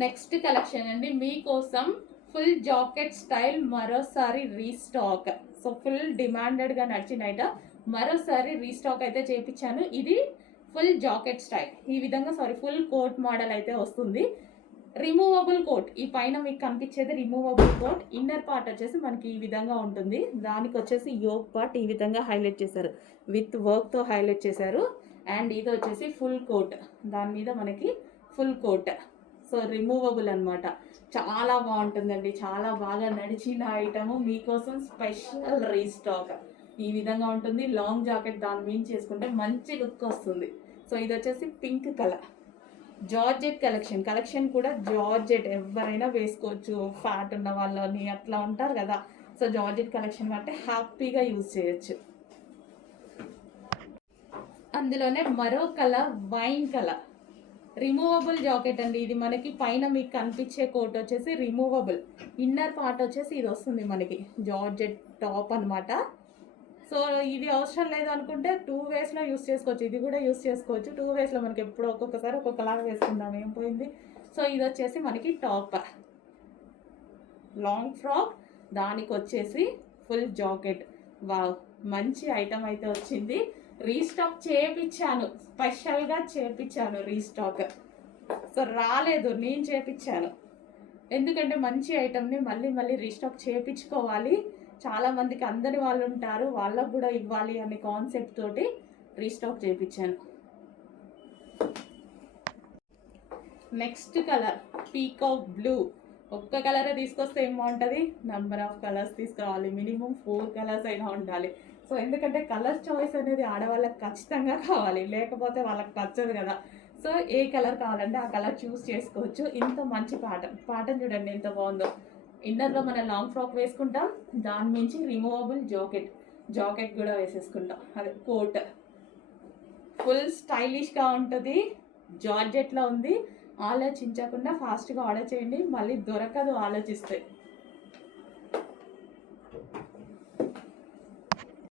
Next collection అండి మీకోసం full jacket style మరోసారి రీస్టాక్. సో ఫుల్ డిమాండెడ్గా నడిచిన ఐటమ్ మరోసారి రీస్టాక్ అయితే చేయించాను. ఇది ఫుల్ జాకెట్ స్టైల్ ఈ విధంగా ఫుల్ కోట్ మోడల్ అయితే వస్తుంది. రిమూవబుల్ కోట్, ఈ పైన మీకు కనిపించేది రిమూవబుల్ కోట్. ఇన్నర్ పార్ట్ వచ్చేసి మనకి ఈ విధంగా ఉంటుంది. దానికి వచ్చేసి యోక్ పార్ట్ ఈ విధంగా హైలైట్ చేశారు, విత్ వర్క్తో హైలైట్ చేశారు. అండ్ ఇది వచ్చేసి ఫుల్ కోట్, దాని మీద మనకి ఫుల్ కోట్. సో రిమూవబుల్ అనమాట. చాలా బాగుంటుందండి, చాలా బాగా నడిచిన ఐటమ్ మీకోసం స్పెషల్ రీస్టాక్. ఈ విధంగా ఉంటుంది. లాంగ్ జాకెట్ దాని మీద చేసుకుంటే మంచి లుక్ వస్తుంది. సో ఇది వచ్చేసి పింక్ కలర్ జార్జెట్ కలెక్షన్ కూడా జార్జెట్ ఎవరైనా వేసుకోవచ్చు. ఫ్యాట్ ఉన్న వాళ్ళని అట్లా ఉంటారు కదా. సో జార్జెట్ కలెక్షన్ అంటే హ్యాపీగా యూజ్ చేయొచ్చు. అందులోనే మరో colour wine colour removable jacket అండి. ఇది మనకి పైన మీకు కనిపించే కోట్ వచ్చేసి రిమూవబుల్, ఇన్నర్ పార్ట్ వచ్చేసి ఇది వస్తుంది మనకి జార్జెట్ టాప్ అనమాట. సో ఇది అవసరం లేదు అనుకుంటే 2 వేస్లో యూస్ చేసుకోవచ్చు. ఇది కూడా యూస్ చేసుకోవచ్చు 2 వేస్లో. మనకి ఎప్పుడు ఒక్కొక్కసారి ఒక్కొక్కలాగా వేసుకుందాం, ఏం పోయింది. సో ఇది వచ్చేసి మనకి టాప్, లాంగ్ ఫ్రాక్, దానికి వచ్చేసి ఫుల్ జాకెట్. వావ్, మంచి ఐటమ్ అయితే వచ్చింది. రీస్టాక్ చేయించాను, స్పెషల్గా చేయించాను రీస్టాక్. సో రాలేదు, నేను చేయించాను. ఎందుకంటే మంచి ఐటమ్ని మళ్ళీ మళ్ళీ రీస్టాక్ చేయించుకోవాలి. చాలామందికి అందని వాళ్ళు ఉంటారు, వాళ్ళకు కూడా ఇవ్వాలి అనే కాన్సెప్ట్ తోటి రీస్టాక్ చేయించాను. Next colour peacock blue. ఒక్క కలరే తీసుకొస్తే ఏం బాగుంటుంది, నెంబర్ ఆఫ్ కలర్స్ తీసుకురావాలి. మినిమం 4 కలర్స్ అయినా ఉండాలి. సో ఎందుకంటే కలర్ చాయిస్ అనేది ఆడవాళ్ళకి ఖచ్చితంగా కావాలి, లేకపోతే వాళ్ళకి నచ్చదు కదా. సో ఏ కలర్ కావాలంటే ఆ కలర్ చూస్ చేసుకోవచ్చు. ఇంత మంచి ప్యాటర్న్ చూడండి ఎంత బాగుందో. ఇన్నర్లో మనం లాంగ్ ఫ్రాక్ వేసుకుంటాం, దాని నుంచి రిమూవబుల్ జాకెట్ కూడా వేసేసుకుంటాం. అదే కోట్, ఫుల్ స్టైలిష్గా ఉంటుంది. జార్జెట్లో ఉంది. ఆలోచించకుండా ఫాస్ట్గా ఆర్డర్ చేయండి, మళ్ళీ దొరకదు ఆలోచిస్తే.